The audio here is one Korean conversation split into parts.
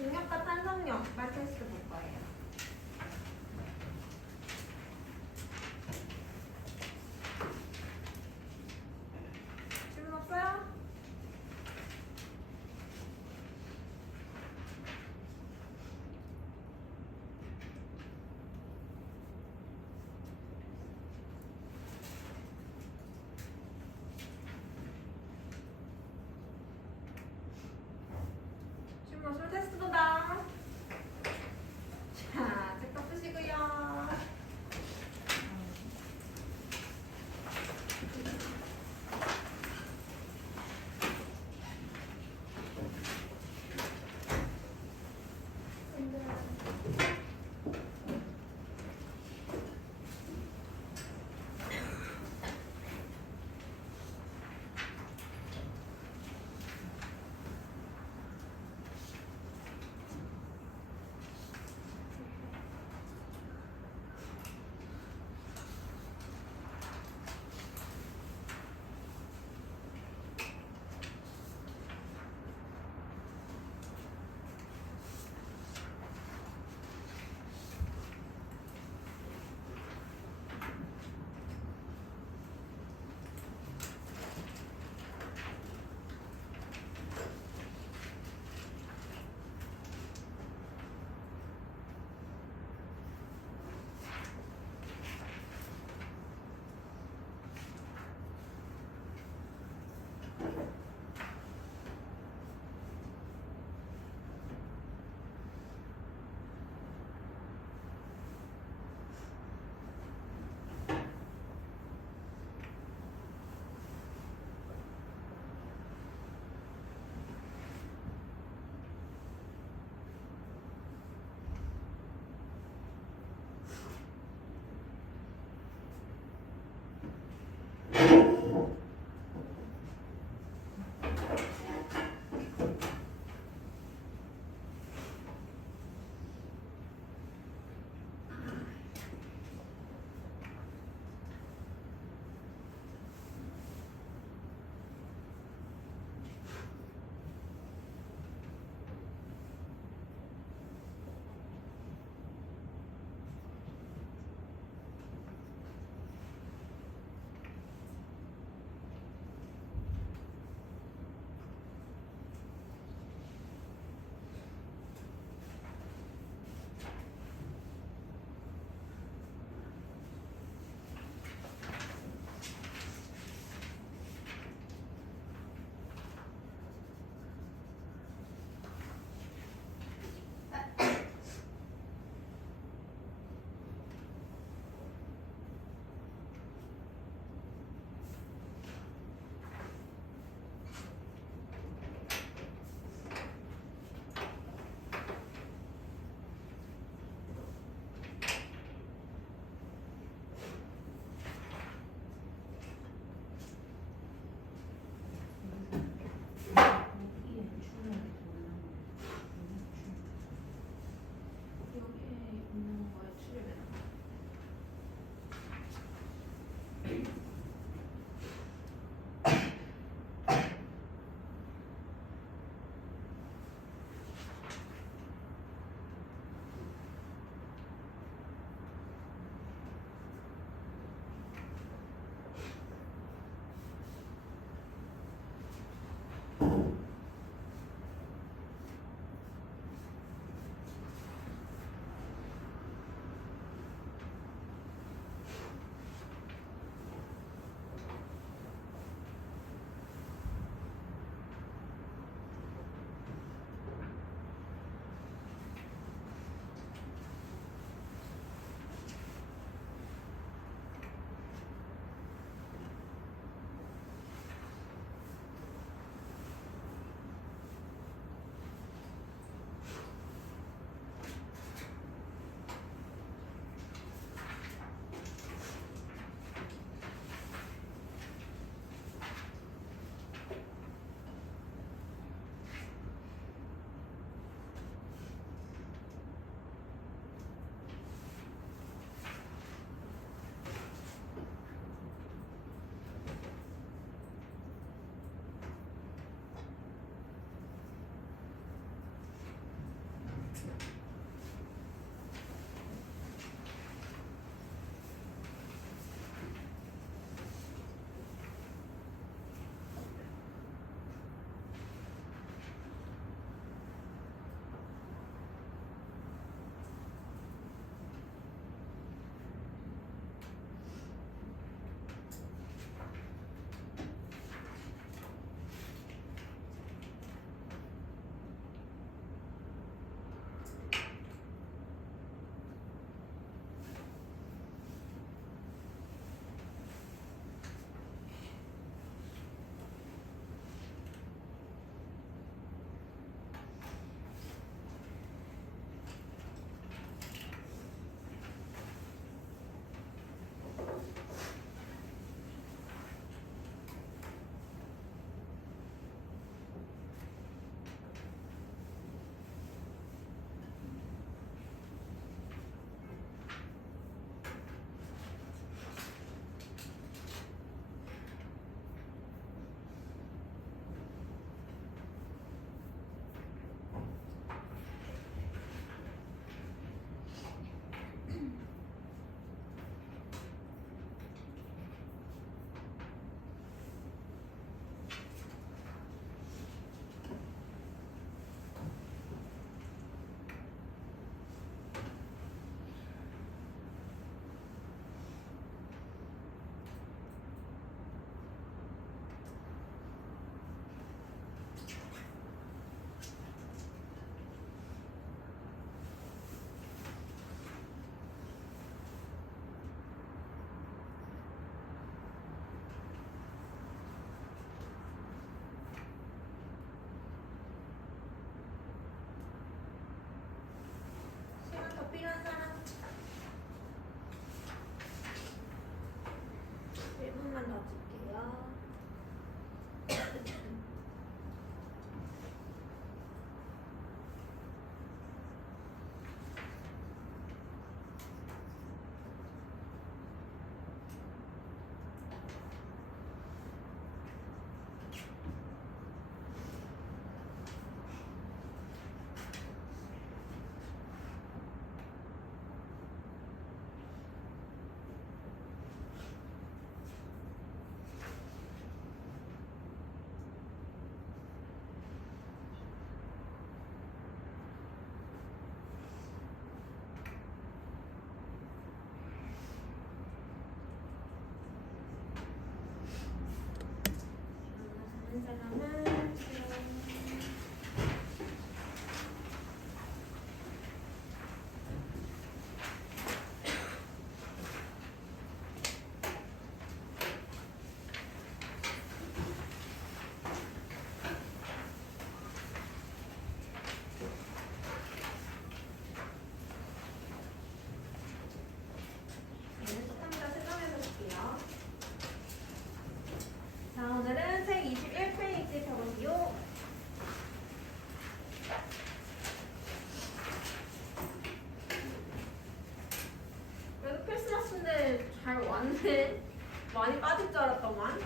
중력과 탄성력 말 테스트 볼 거예요. 질문 없어요? 질문 없으면 테스트도다. 자, 책도 푸시고요. 많이 빠질 줄 알았더만.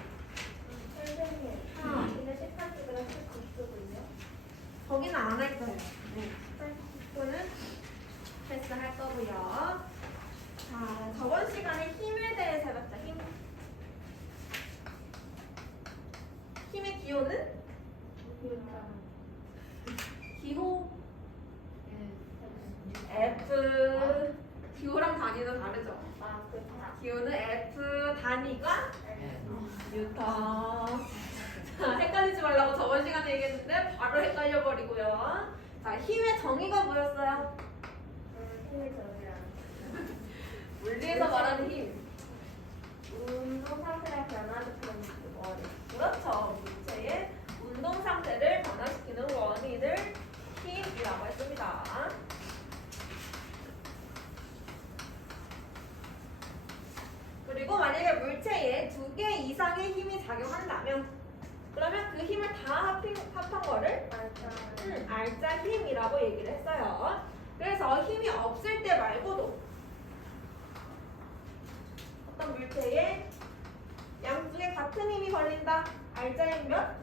선생님. 근데 18쪽이랑 19쪽은요? 거기는 안 할 거예요. 네. 18쪽은 패스할 거고요. 자, 저번 시간에 힘에 대해서 해봤죠. 힘. 힘의 기호는? 기호 F. 기호랑 단위는 다르죠. 기호는 F, 단위가 뉴턴. 자, 헷갈리지 말라고 저번 시간에 얘기했는데 바로 헷갈려버리고요. 자, 힘의 정의가 뭐였어요? 힘의 정의랑 물리에서 말하는 힘. 운동 상태가 변화시키는 원인. 그렇죠. 물체의 운동 상태를 변화시키는 원인을 힘이라고 했습니다. 그리고 만약에 물체에 2개 이상의 힘이 작용한다면 그러면 그 힘을 다 합한 거를 알짜 힘이라고 얘기를 했어요. 그래서 힘이 없을 때 말고도 어떤 물체에 양쪽에 같은 힘이 걸린다. 알짜힘 몇?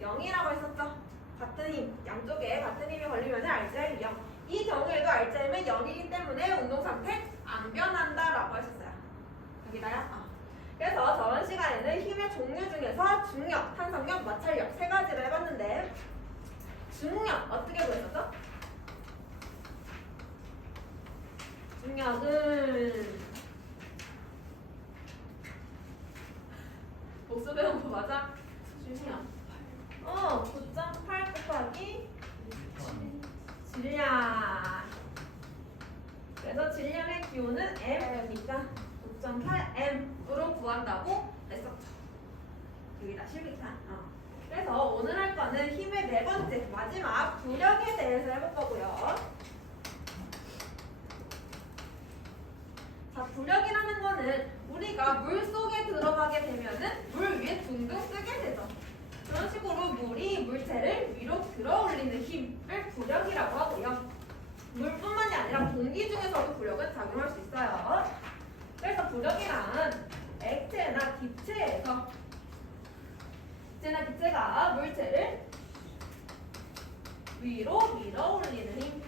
0이라고 했었죠. 같은 힘, 양쪽에 같은 힘이 걸리면 알짜힘 0. 이 경우에도 알짜힘은 0이기 때문에 운동상태 안 변한다라고 하셨어요. 여기다요? 그래서 저번 시간에는 힘의 종류 중에서 중력, 탄성력, 마찰력 세 가지를 해봤는데 중력 어떻게 구했었죠? 중력은 복수 배운 거 맞아? 중력 9.8 곱하기 질량. 그래서 질량의 기호는 M이니까 9.8M으로 구한다고 했었죠. 여기다 실기탄. 그래서 오늘 할 거는 힘의 네 번째, 마지막 부력에 대해서 해볼 거고요. 자, 부력이라는 거는 우리가 물 속에 들어가게 되면은 물 위에 둥둥 뜨게 되죠. 그런 식으로 물이 물체를 위로 들어 올리는 힘을 부력이라고 하고요. 물뿐만이 아니라 공기 중에서도 부력은 작용할 수 있어요. 그래서 부력이란 액체나 기체가 물체를 위로 밀어 올리는 힘.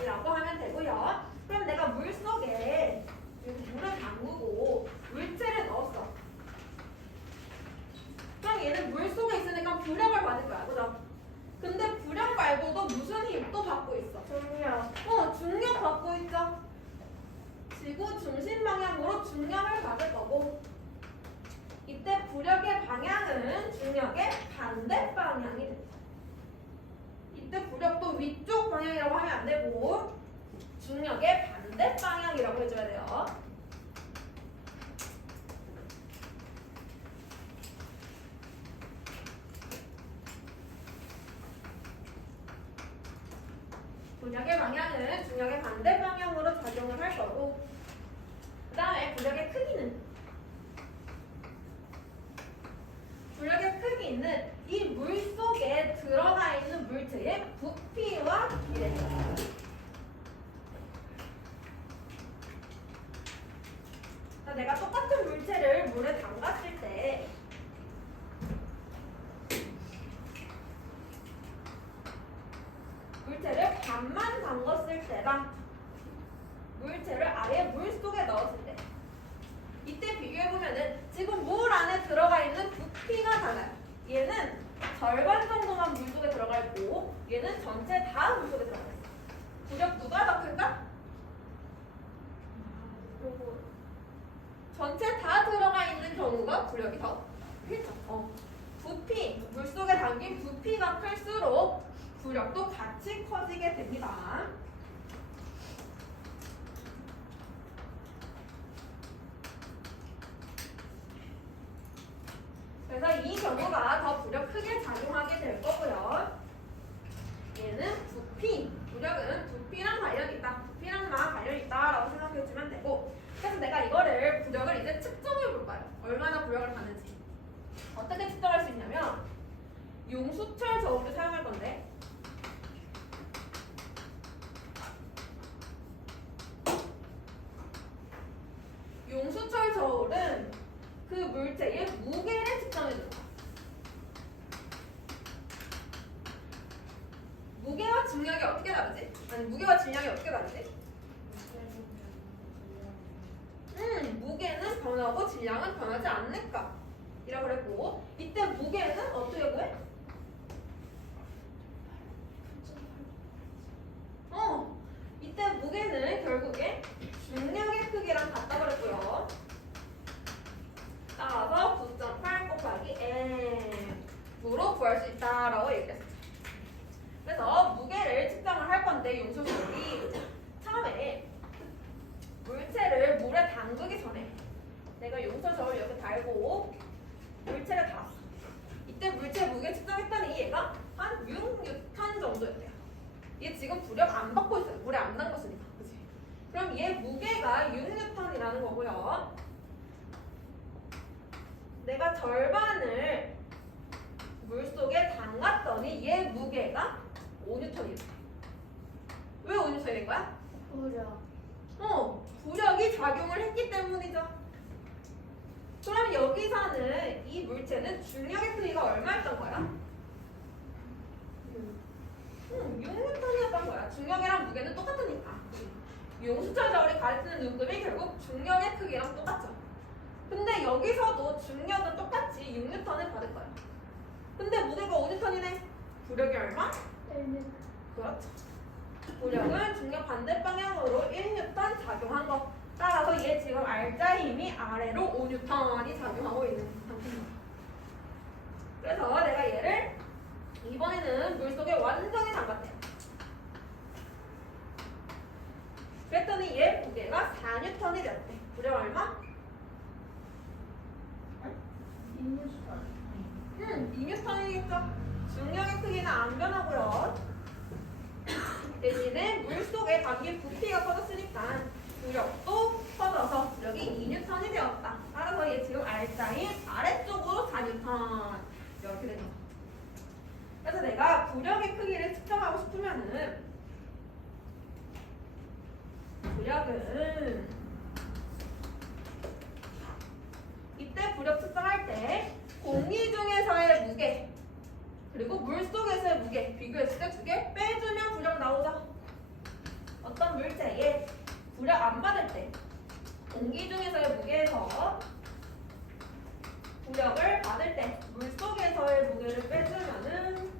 이라고 하면 되고요. 그럼 내가 물 속에 물을 담그고 물체를 넣었어. 그럼 얘는 물 속에 있으니까 부력을 받을 거야, 그죠? 근데 부력 말고도 무슨 힘 또 받고 있어? 중력. 중력 받고 있죠. 지구 중심 방향으로 중력을 받을 거고, 이때 부력의 방향은 중력의 반대 방향이 됩니다. 이때 부력도 위쪽 방향이라고 하면 안 되고 중력의 반대 방향이라고 해줘야 돼요. 부력의 방향은 중력의 반대 방향으로 작용을 할 거고, 그 다음에 부력의 크기는 이 물 속에 들어가 있는 물체의 부피와 비례해요. 내가 똑같은 물체를 물에 담갔을 때 물체를 반만 담갔을 때랑 물체를 아예 물 속에 넣었을 때 이때 비교해보면은 지금 물 안에 들어가 있는 부피가 달라요. 얘는 절반 정도만 물 속에 들어가 있고 얘는 전체 다 물 속에 들어가 있어. 부력 누가 더 클까? 전체 다 들어가 있는 경우가 부력이 더 크죠. 부피, 물 속에 담긴 부피가 클수록 부력도 같이 커지게 됩니다. 그래서 이 경우가 더 부력 크게 작용하게 될 거고요. 얘는 부피, 부력은 부피랑 관련이 있다. 부피랑만 관련이 있다라고 생각해주면 되고, 그래서 내가 이거를 부력을 이제 측정해 볼 거예요. 얼마나 부력을 받는지. 어떻게 측정할 수 있냐면 용수철 저울을 사용할 건데 무게와 질량이 어떻게 다르지? 무게는 변하고 질량은 변하지 않을까? 이라고 그랬고, 이때 무게는 어떻게 구해? 이때 무게는 결국에 중력의 크기랑 같다 그랬고요. 따라서 9.8 곱하기 m으로 구할 수 있다라고 얘기했어요. 그래서 무게를 측정을 할 건데 용수술이 처음에 물체를 물에 담그기 전에 내가 용서저울 이렇게 달고 물체를 달았어. 이때 물체 무게 측정했더니 얘가 한 6뉴턴 정도였대요. 얘 지금 부력 안 받고 있어요. 물에 안 담갔으니까. 그치? 그럼 얘 무게가 6뉴턴이라는 거고요. 내가 절반을 물속에 담갔더니 얘 무게가 5뉴턴이래. 왜 5뉴턴이 된 거야? 부력. 부력이 작용을 했기 때문이죠. 그럼 여기서는 이 물체는 중력의 크기가 얼마였던 거야? 6뉴턴이었던 거야. 중력이랑 무게는 똑같으니까. 용수철 저울이 가르치는 눈금이 결국 중력의 크기랑 똑같죠. 근데 여기서도 중력은 똑같이 6뉴턴을 받을 거야. 근데 무게가 5뉴턴이네. 부력이 얼마? 1뉴턴. 그렇죠. 부력은 중력 반대 방향으로 1뉴턴 작용한 거. 따라서 얘 지금 R자 힘이 아래로 5뉴턴이 작용하고 있는 상태입니다. 그래서 내가 얘를 이번에는 물속에 완전히 담갔대요. 그랬더니 얘 무게가 4뉴턴이 되었대. 부력 얼마? 2뉴턴이겠죠. 중력의 크기는 안 변하고요. 대신에 물속에 담긴 부피가 커졌으니까 부력도 커져서 부력이 2뉴턴이 되었다. 따라서 얘 지금 R자인 아래쪽으로 4뉴턴 이렇게 되는 거죠. 그래서 내가 부력의 크기를 측정하고 싶으면은 부력은 이때 부력 측정할 때 공기 중에서의 무게 그리고 물속에서의 무게 비교했을 때 두 개 빼주면 부력 나오죠. 어떤 물체에 부력 안 받을 때 공기 중에서의 무게에서 부력을 받을 때 물속에서의 무게를 빼주면은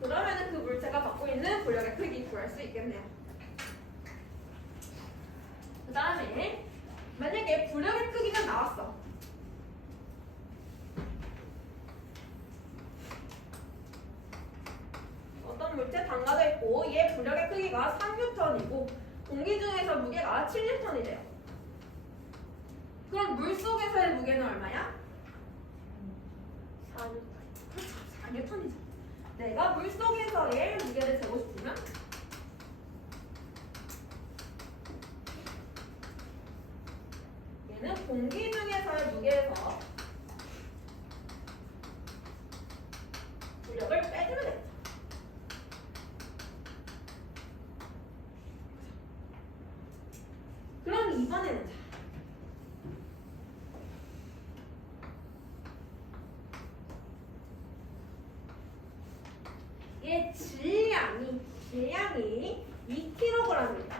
그러면은 그 물체가 갖고 있는 부력의 크기 구할 수 있겠네요. 그 다음에 만약에 부력의 크기가 나왔어. 어떤 물체 담가져 있고 얘 부력의 크기가 3뉴턴이고 공기 중에서 무게가 7뉴턴이래요. 그럼 물속에서의 무게는 얼마야? 4뉴턴. 4뉴턴이죠. 내가 물속에서의 무게를 재고 싶으면 얘는 공기 중에서의 무게에서 부력을 빼주면 되죠. 그럼 이번에는 얘 질량이 2kg입니다.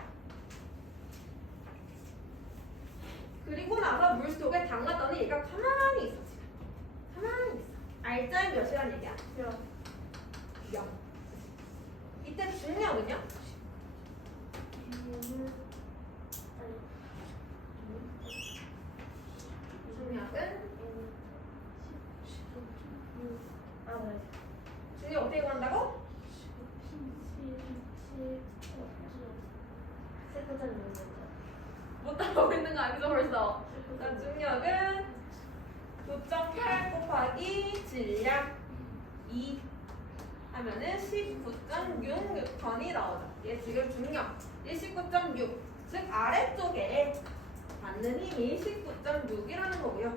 그리고 나서 물속에 담갔더니 얘가 가만히 있어. 지금 가만히 있어. R자인 몇이란 얘기야? 0. 이때 중력은요? 중력은 중력 어떻게 구한다고? 못 따라오고 있는 거 아니죠 벌써? 자, 중력은 9.8 곱하기 질량 2 하면은 19.6뉴턴이 나오죠. 얘 지금 중력 19.6 즉 아래쪽에 받는 힘이 19.6이라는 거고요.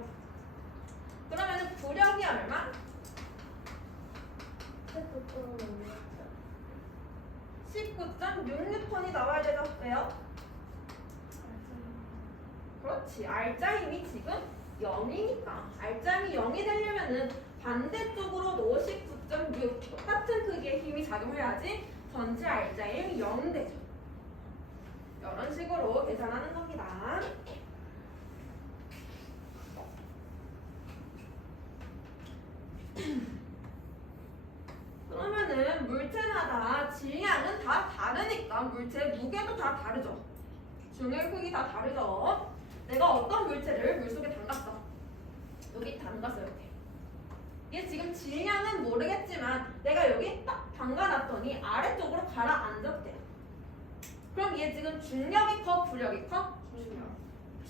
그러면은 부력이 얼마? 19.6뉴턴이 나와야 되죠. 왜요? 그렇지. R자 힘이 지금 0이니까 R자 힘이 0이 되려면은 반대쪽으로도 19.6 똑같은 크기의 힘이 작용해야지 전체 알짜임 0 되죠. 이런 식으로 계산하는 겁니다. 그러면은 물체마다 질량은 다 다르니까 물체 무게도 다 다르죠. 중의 크기 다 다르죠. 내가 어떤 물체를 물속에 담갔어. 여기 담갔어 이렇게. 얘 지금 질량은 모르겠지만 내가 여기 딱 담가놨더니 아래쪽으로 가라앉았대. 그럼 얘 지금 중력이 커 부력이 커?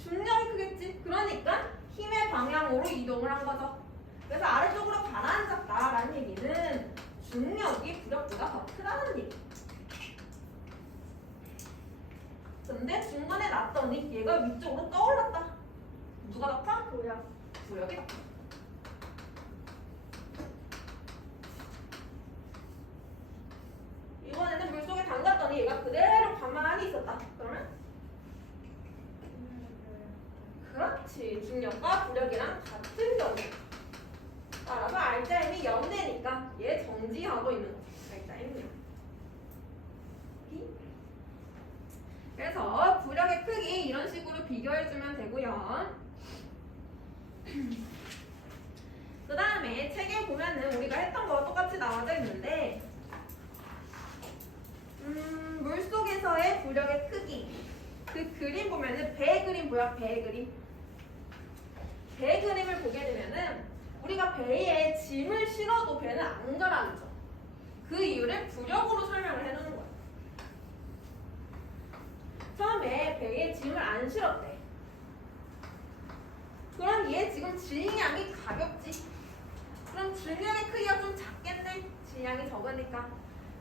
중력이 크겠지. 그러니까 힘의 방향으로 이동을 한 거죠. 그래서 아래쪽으로 가라앉았다라는 얘기는 중력이 부력보다 더 크다는 얘기. 근데 중간에 놨더니 얘가 위쪽으로 떠올랐다. 누가 더 커? 부력. 부력이 더 커. 이번에는 물속에 담갔더니 얘가 그대로 가만히 있었다. 그러면? 그렇지. 중력과 부력이랑 같은 경우. 따라서 알짜임이 0 되니까 얘 정지하고 있는 거지. 알짜임 0. 그래서 부력의 크기 이런 식으로 비교해주면 되고요. 그 다음에 책에 보면은 우리가 했던 거와 똑같이 나와져 있는데 물속에서의 부력의 크기 그 그림 보면은 배 그림 보여? 배 그림. 배 그림을 보게 되면은 우리가 배에 짐을 실어도 배는 안 가라앉죠. 그 이유를 부력으로 설명을 해놓는 거야. 처음에 배에 짐을 안 실었대. 그럼 얘 지금 질량이 가볍지. 그럼 중력의 크기가 좀 작겠네. 질량이 적으니까.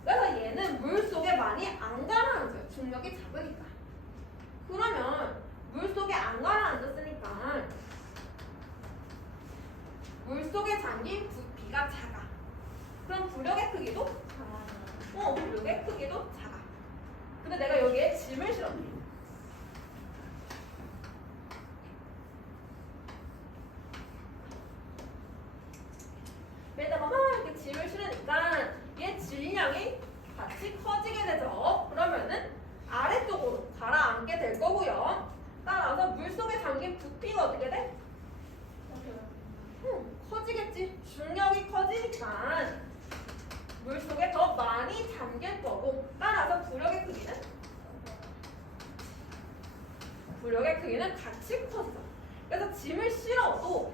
그래서 얘는 물속에 많이 안 가라앉아요. 중력이 작으니까. 그러면 물속에 안 가라앉았으니까 물속에 잠긴 부피가 작아. 그럼 부력의 크기도 부력의 크기도 작아. 근데 내가 여기에 짐을 실었네. 배에다가 막 이렇게 짐을 실으니까 얘 질량이 같이 커지게 되죠. 그러면은 아래쪽으로 가라앉게 될 거고요. 따라서 물속에 잠긴 부피가 어떻게 돼? 커지겠지. 중력이 커지니까 물속에 더 많이 잠길 거고 따라서 부력의 크기는 같이 커지죠. 그래서 짐을 실어도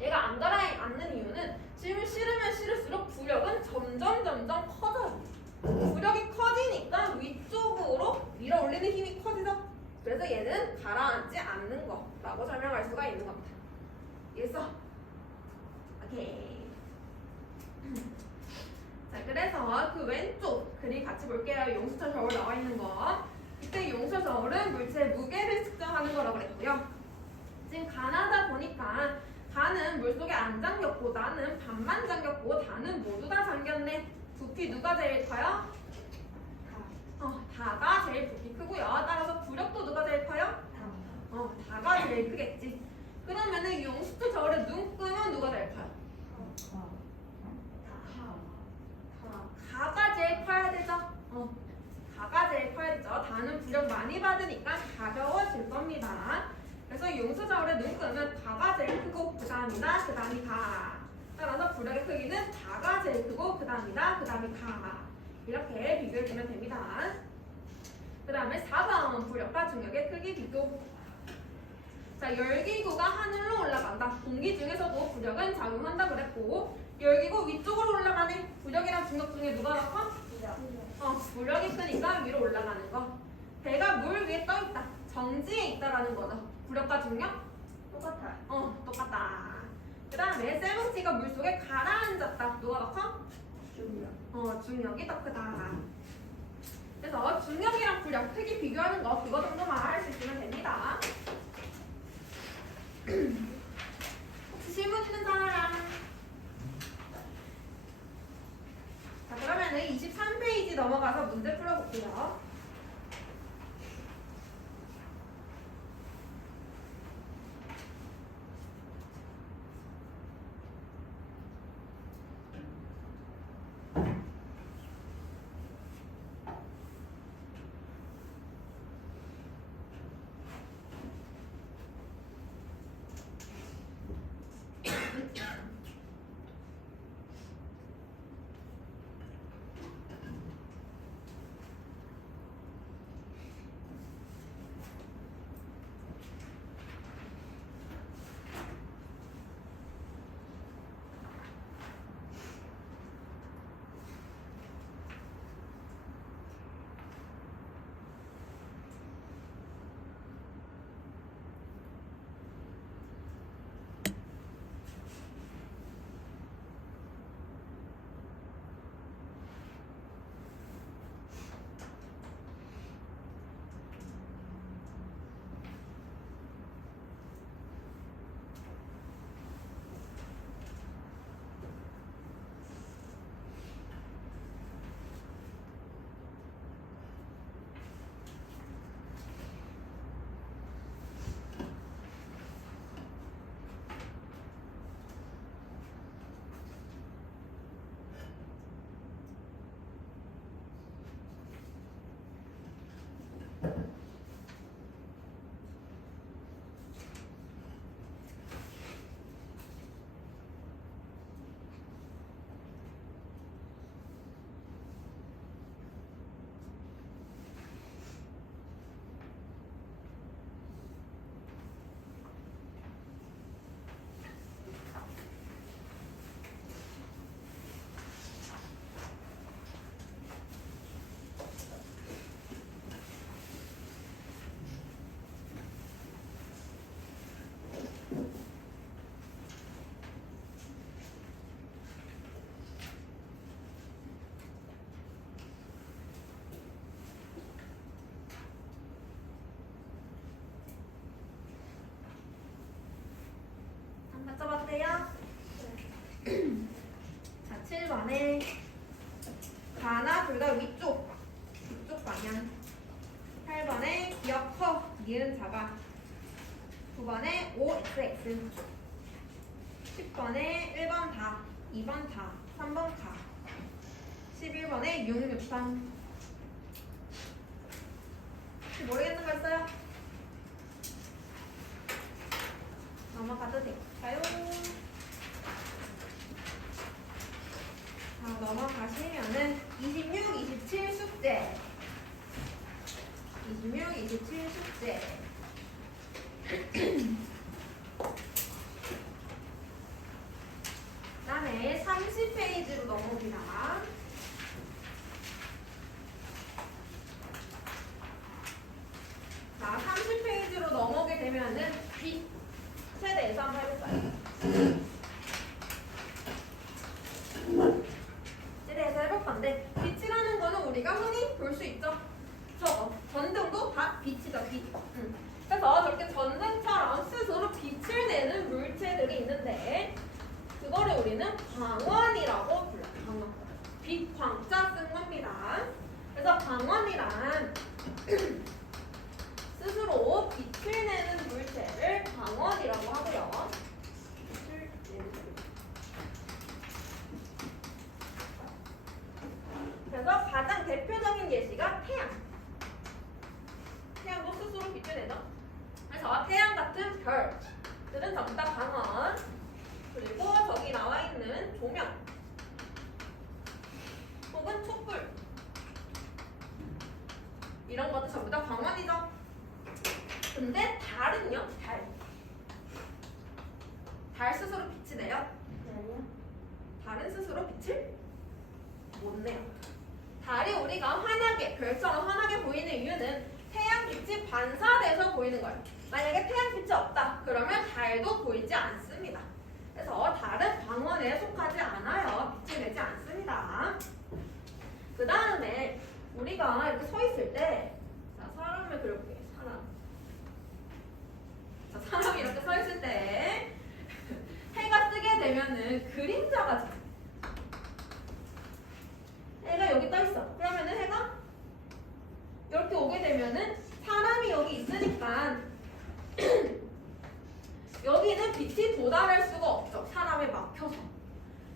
얘가 안 가라앉는 이유는 짐을 실으면 실을수록 부력은 점점 커져요. 부력이 커지니까 위쪽으로 밀어 올리는 힘이 커지죠. 그래서 얘는 가라앉지 않는 거라고 설명할 수가 있는 겁니다. 이해했어? 오케이. 자, 그래서 그 왼쪽 그림 같이 볼게요. 용수철 저울 나와 있는 거. 이때 용수철 저울은 물체의 무게를 측정하는 거라고 그랬고요. 지금 간하다 보니까 간은 물속에 안 잠겼고 나는 반만 잠겼고 다는 모두 다 잠겼네. 부피 누가 제일 커요? 다가 제일 부피 크고요. 따라서 부력도 누가 제일 커요? 다가 제일 크겠지. 그러면은 이 용수철 저울의 눈금은 누가 제일 커요? 가가 제일 커야 되죠. 가가 제일 커야 되죠. 다는 부력 많이 받으니까 가벼워질 겁니다. 그래서 용수 저울의 눈금은 가가 제일 크고 그 다음이다 그 다음이 가. 따라서 부력의 크기는 다가 제일 크고 그 다음이다 그 다음이 가. 이렇게 비교해주면 됩니다. 그 다음에 4번 부력과 중력의 크기 비교. 자, 열기구가 하늘로 올라간다. 공기 중에서도 부력은 작용한다 그랬고 열기구 위쪽으로 올라가네. 부력이랑 중력 중에 누가 더 커? 부력이 크니까 위로 올라가는 거. 배가 물 위에 떠 있다. 정지에 있다라는 거죠. 부력과 중력? 똑같아. 똑같다. 그 다음에 세븐티가 물속에 가라앉았다. 누가 더 커? 중력. 중력이 더 크다. 그래서 중력이랑 부력 크기 비교하는 거 그거 정도만 할 수 있으면 됩니다. 혹시 질문 있는 사람? 자, 그러면은 23페이지 넘어가서 문제 풀어볼게요. 돼요? 자, 7번에 가나 둘 다 위쪽 방향. 8번에 기억 커, 니은 작아. 9번에 OXX. 10번에 1번 다, 2번 다, 3번 가. 11번에 663. 모르겠는 거 있어요? 넘어가도 될까요? 자, 넘어가시면은 26, 27 숙제. 26, 27 숙제. 그다음에 30페이지로 넘어옵니다. 자, 30페이지로 넘어오게 되면은 빛에 대해서 한번 해볼까요? 빛에 대해서 해볼 건데, 빛이라는 거는 우리가 흔히 볼 수 있죠. 저거 전등도 다 빛이죠, 빛. 그래서 저렇게 전등처럼 스스로 빛을 내는 물체들이 있는데, 그거를 우리는 광원이라고 불러요. 광원. 빛 광자 쓴 겁니다. 그래서 광원이란 스스로 빛을 내는 물체를 광원이라고 하고요. 빛을 내는 물체. 그래서 가장 대표적인 예시가 태양. 태양도 스스로 빛을 내죠. 그래서 태양 같은 별들은 전부 다 광원. 그리고 저기 나와 있는 조명 혹은 촛불 이런 것도 전부 다 광원이죠. 근데 달은요? 달 스스로 빛이 내요? 달은 스스로 빛을 못 내요. 달이 우리가 환하게, 별처럼 환하게 보이는 이유는 태양빛이 반사돼서 보이는 거예요. 만약에 태양빛이 없다, 그러면 달도 보이지 않습니다. 그래서 달은 광원에 속하지 않아요. 빛을 내지 않습니다. 그 다음에 우리가 이렇게 서 있을 때, 자, 사람을 그려볼게요. 자, 사람이 이렇게 서 있을 때 해가 뜨게 되면은 그림자가 져. 해가 여기 떠 있어. 그러면은 해가 이렇게 오게 되면은 사람이 여기 있으니까 여기는 빛이 도달할 수가 없죠. 사람에 막혀서.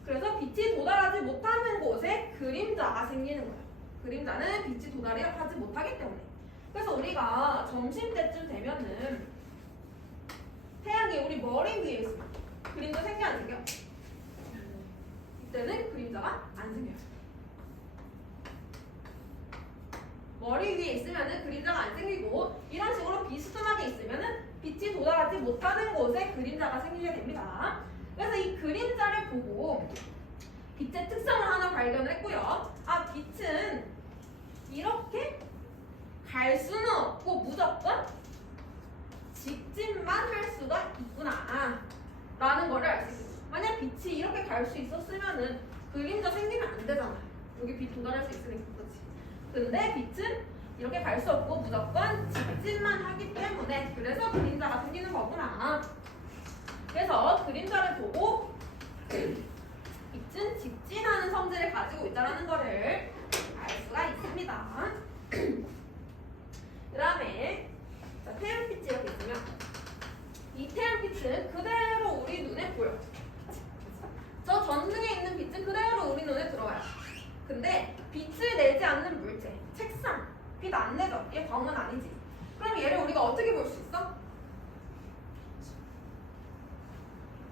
그래서 빛이 도달하지 못하는 곳에 그림자가 생기는 거예요. 그림자는 빛이 도달하지 못하기 때문에. 그래서 우리가 점심때쯤 되면은 태양이 우리 머리 위에 있으면 그림자 생겨 안 생겨? 이때는 그림자가 안 생겨요. 머리 위에 있으면은 그림자가 안 생기고, 이런 식으로 비스듬하게 있으면은 빛이 도달하지 못하는 곳에 그림자가 생기게 됩니다. 그래서 이 그림자를 보고 빛의 특성을 하나 발견을 했고요. 아, 빛은 이렇게 갈 수는 없고 무조건 직진만 할 수가 있구나 라는 거를 알 수 있어요. 만약 빛이 이렇게 갈 수 있었으면은 그림자 생기면 안 되잖아요. 여기 빛 도달할 수 있으니까. 그렇지. 근데 빛은 이렇게 갈 수 없고 무조건 직진만 하기 때문에, 그래서 그림자가 생기는 거구나. 그래서 그림자를 보고 빛은 직진하는 성질을 가지고 있다는 거를 알 수가 있습니다. 그 다음에 태양빛이 이렇게 있으면 이 태양빛은 그대로 우리 눈에 보여. 저 전등에 있는 빛은 그대로 우리 눈에 들어와요. 근데 빛을 내지 않는 물체, 책상, 빛 안 내죠? 얘 광원 아니지? 그럼 얘를 우리가 어떻게 볼 수 있어?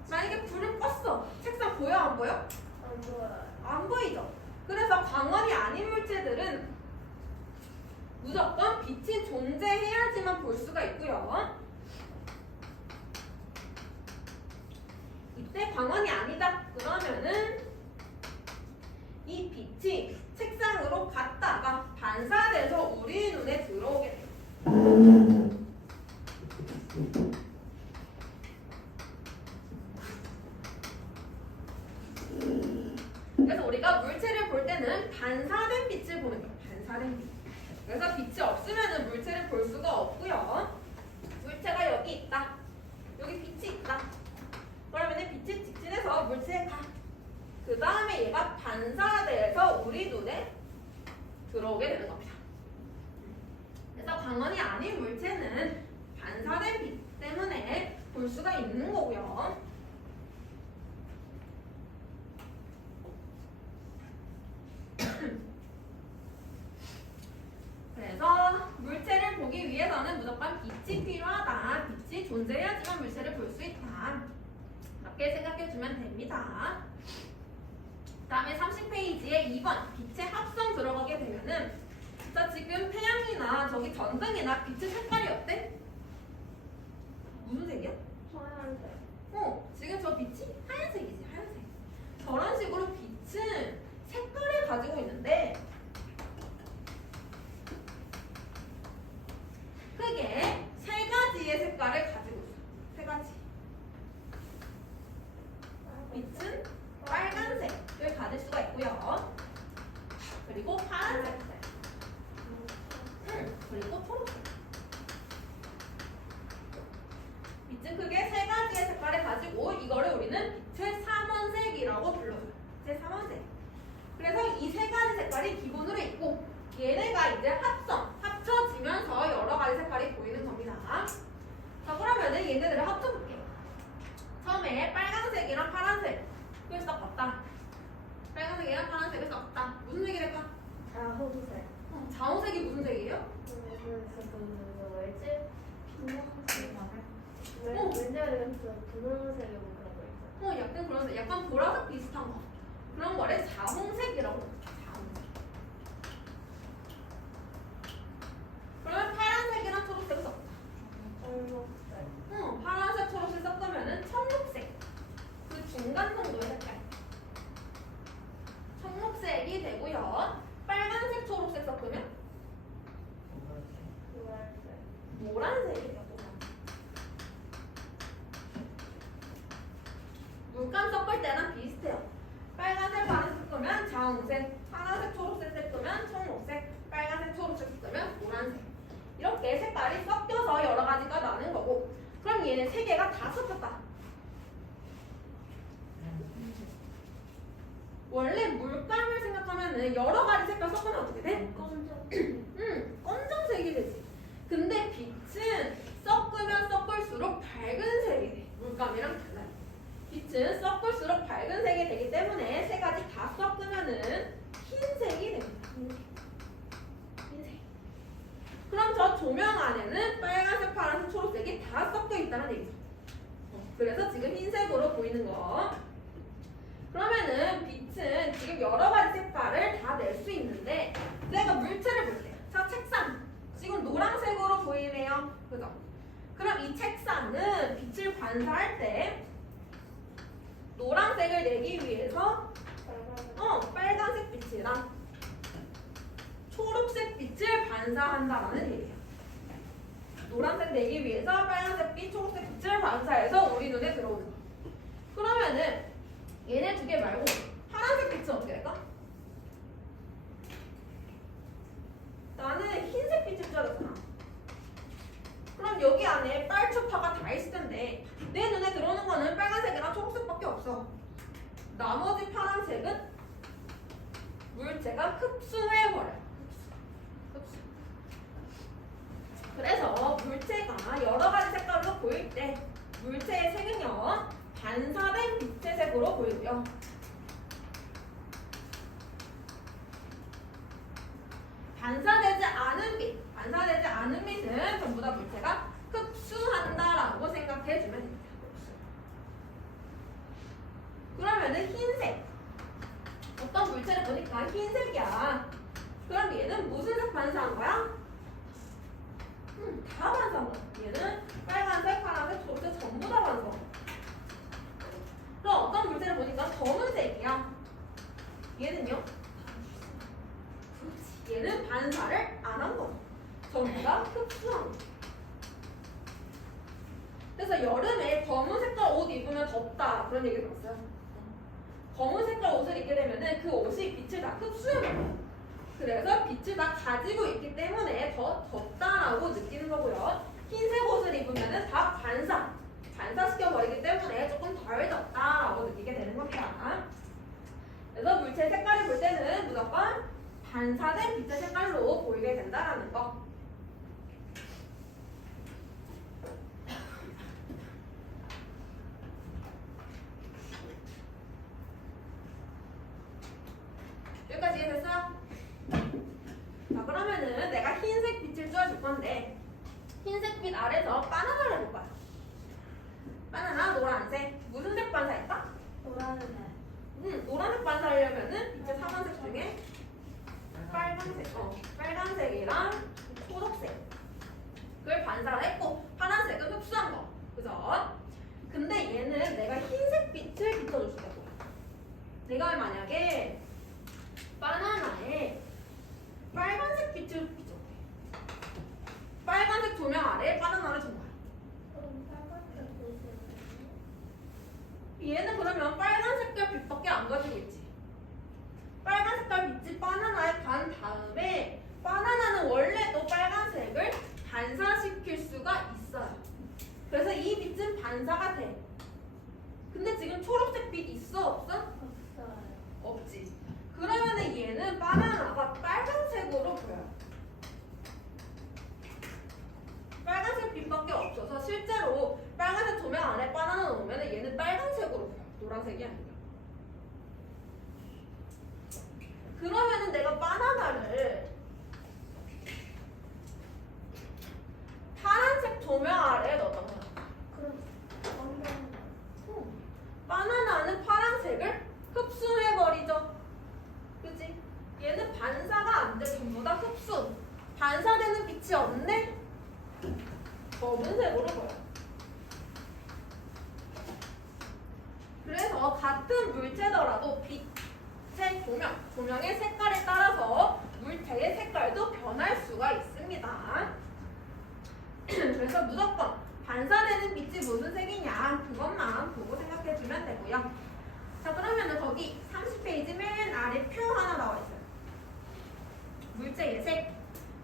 만약에 불을 껐어. 책상 보여 안 보여? 안 보여요. 안 보이죠? 그래서 광원이 아닌 물체들은 무조건 빛이 존재해야지만 볼 수가 있고요. 이때 광원이 아니다. 그러면은 이 빛이 책상으로 갔다가 반사돼서 우리 눈에 들어오게 돼요. 그래서 우리가 물체를 볼 때는 반사된 빛을 보는 거예요. 반사된 빛. 그래서 빛이 없으면 물체를 볼 수가 없고요. 물체가 여기 있다. 여기 빛이 있다. 그러면 빛이 물체에 가. 그 다음에 얘가 반사돼서 우리 눈에 들어오게 되는 겁니다. 그래서 광원이 아닌 물체는 반사된 빛 때문에 볼 수가 있는 거고요. 그래서 물체를 보기 위해서는 무조건 빛이 필요하다. 빛이 존재해야지만 물체를 볼 수 있다. 이렇게 생각해주면 됩니다. 그 다음에 30페이지에 2번 빛의 합성 들어가게 되면은 자 지금 태양이나 저기 전등이나 빛의 색깔이 어때? 무슨 색이야? 하얀색. 지금 저 빛이 하얀색이지, 하얀색. 저런 식으로 빛은 색깔을 가지고 있는데 크게 세 가지의 색깔을 가지고 있어. 세 가지. 빛은 빨간색을 가질 수가 있고요. 그리고 파란색, 그리고 초록색. 빛은 크게 세 가지의 색깔을 가지고 이거를 우리는 빛의 삼원색이라고 불러요. 빛의 삼원색. 그래서 이 세 가지 색깔이 기본으로 있고 얘네가 이제 합쳐지면서 여러 가지 색깔이 보이는 겁니다. 자 그러면은 얘네들을 합쳐볼게요. 처음에 빨간색이랑 파란색을 섞었다. 빨간색이랑 파란색을 섞었다. 무슨 색이 될까? 자홍색. 자홍색이 무슨 색이에요? 뭐였지? 분홍색. 왜냐면 분홍색이 뭔가 있어. 약간 그런 색, 약간 보라색 비슷한 거. 그런 거를 자홍색이라고 해요. 자홍색. 그러면 파란색이랑 초록색을 섞었다. 청록색. 파란색, 초록색 섞으면은 청록색. 그 중간 정도의 색깔. 청록색이 되고요. 빨간색, 초록색 섞으면 노란색. 노란색이에요. 물감 섞을 때랑 비슷해요. 빨간색, 파란색 섞으면 자홍색, 파란색, 초록색 섞으면 청록색, 빨간색, 초록색 섞으면 노란색. 이렇게 색깔이 섞여서 여러 가지가 나는 거고. 그럼 얘네 세 개가 다 섞였다. 원래 물감을 생각하면은 여러 가지 색깔 섞으면 어떻게 돼? 검정색이 되지. 근데 빛은 섞으면 섞을수록 밝은 색이 돼. 물감이랑 달라요. 빛은 섞을수록 밝은 색이 되기 때문에 세 가지 다 섞으면은 흰색이 됩니다. 흰색. 그럼 저 조명 안에는 빨간색, 파란색, 초록색이 다 섞여 있다는 얘기죠. 그래서 지금 흰색으로 보이는 거. 그러면은 빛은 지금 여러 가지 색깔을 다 낼 수 있는데 내가 물체를 볼게요. 자, 책상. 지금 노란색으로 보이네요. 그죠? 그럼 이 책상은 빛을 반사할 때 노란색을 내기 위해서 빨간색 빛이랑 초록색 빛을 반사한다라는 얘기예요. 노란색 내기 위해서 빨간색 빛, 초록색 빛을 반사해서 우리 눈에 들어오는 거. 그러면은 얘네 두 개 말고 파란색 빛은 어떻게 될까? 나는 흰색 빛일 줄 알았잖아. 그럼 여기 안에 빨초파가 다 있을 텐데 내 눈에 들어오는 거는 빨간색이랑 초록색밖에 없어. 나머지 파란색은 물체가 흡수해버려요. 흡수. 그래서 물체가 여러 가지 색깔로 보일 때 물체의 색은요 반사된 빛의 색으로 보이고요. 반사되지 않은 빛은 전부 다 물체가 흡수한다라고 생각해주면 됩니다. 그러면은 흰색. 어떤 물체를 보니까 흰색이야. 그럼 얘는 무슨 색 반사한 거야? 다 반사한 거야. 얘는 빨간색, 파란색, 초록색 전부 다 반사한 거야. 그럼 어떤 물체를 보니까 검은색이야. 얘는요? 그렇지. 얘는 반사를 안 한 거야. 전부 다 흡수한 거야. 그래서 여름에 검은 색깔 옷 입으면 덥다 그런 얘기 들었어요. 검은 색깔 옷을 입게 되면은 그 옷이 빛을 다 흡수해요. 그래서 빛을 다 가지고 있기 때문에 더 덥다라고 느끼는 거고요. 흰색 옷을 입으면은 다 반사, 반사시켜 버리기 때문에 조금 덜 졌다라고 느끼게 되는 겁니다. 그래서 물체 색깔을 볼 때는 무조건 반사된 빛의 색깔로 보이게 된다라는 거. 여기까지 이해됐어? 자, 그러면은 내가 흰색 빛을 쬐줄 건데 흰색 빛 아래서 바나나를 해볼 거야. 바나나 노란색 무슨 색 반사했다? 노란색. 노란색 반사하려면은 빛의 4번색 중에 빨간색이랑 초록색 그걸 반사를 했고 파란색은 흡수한 거. 그죠? 근데 얘는 내가 흰색 빛을 비춰줄 수 있다고. 내가 만약에 바나나에 빨간색 빛을 비춰볼게. 빨간색 조명 아래 바나나를 준 거야. 그럼 빨간색 무슨? 얘는 그러면 빨간 색깔 빛밖에 안 가지고 있지. 빨간 색깔 빛이 바나나에 간 다음에 바나나는 원래 또 빨간색을 반사시킬 수가 있어요. 그래서 이 빛은 반사가 돼. 근데 지금 초록색 빛 있어 없어? 없어요. 없지. 그러면은 얘는 바나나가 빨간색으로 보여요. 빨간색 빛밖에 없어서 실제로 빨간색 조명 안에 바나나 놓으면 얘는 빨간색으로 보여. 노란색이 아니라. 그러면은 내가 바나나를 파란색 조명 아래에 넣었던 거야. 그럼 바나나는 파란색을 흡수해버리죠. 그치? 얘는 반사가 안 돼. 전부 다 흡수. 반사되는 빛이 없네? 검은색으로 보여. 그래서 같은 물체더라도 빛의 조명의 색깔에 따라서 물체의 색깔도 변할 수가 있습니다. 그래서 무조건 반사되는 빛이 무슨 색이냐 그것만 보고 생각해주면 되고요. 자, 그러면은 거기 30페이지 맨 아래 표 하나 나와 있어요. 물체의 색.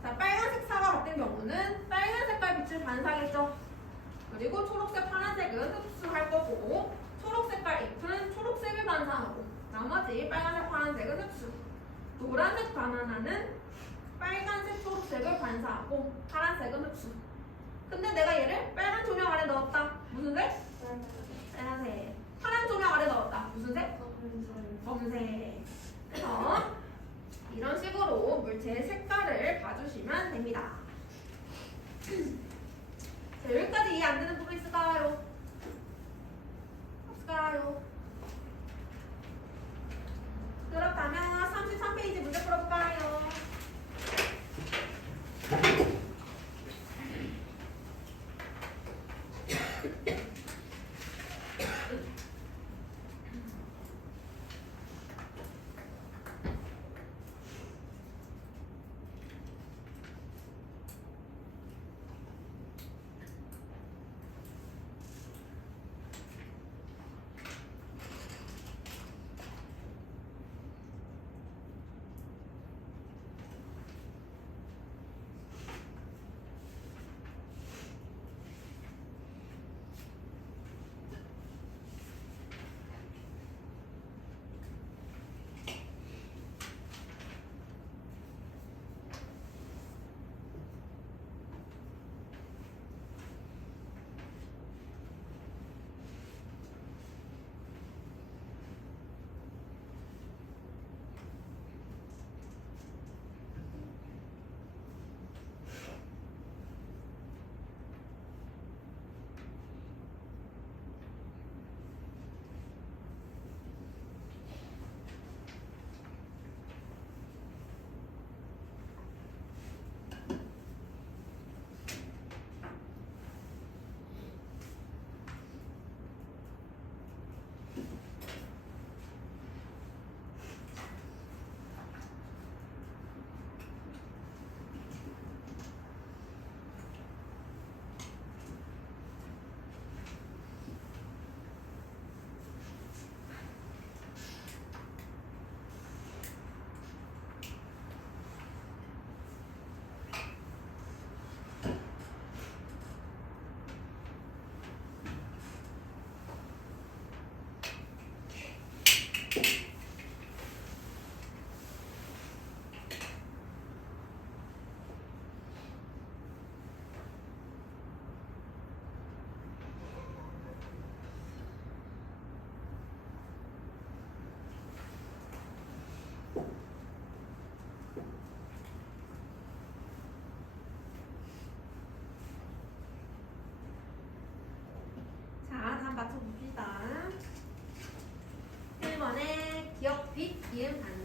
자, 빨간색 사과 같은 경우는 빨간 색깔 빛을 반사하겠죠. 그리고 초록색, 파란색은 흡수할 거고, 초록 색깔 잎은 초록색을 반사하고, 나머지 빨간색, 파란색은 흡수. 노란색 바나나는 빨간색, 초록색을 반사하고, 파란색은 흡수. 근데 내가 얘를 빨간 조명 아래 넣었다. 무슨 색? 빨간색. 파란 조명 아래 넣었다. 무슨 색? 검은색. 그래서 이런 식으로 물체의 색깔을 봐주시면 됩니다. 자, 여기까지 이해 안 되는 부분 있을까요? 없을까요? 그렇다면 33페이지 문제 풀어볼까요?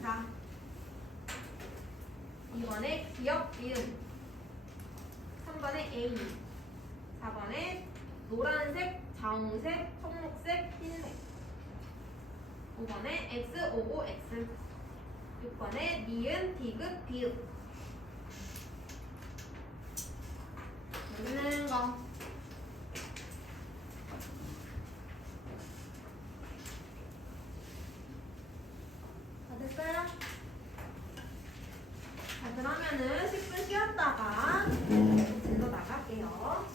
자, 2번에 기역 비음, 3번에 A, 4번에 노란색, 자홍색, 청록색, 흰색, 5번에 X, 오고 X, 6번에 니은, 디귿, 비읍. 모르는 거. 다 됐어요? 자, 그러면은 10분 쉬었다가 들러 나갈게요.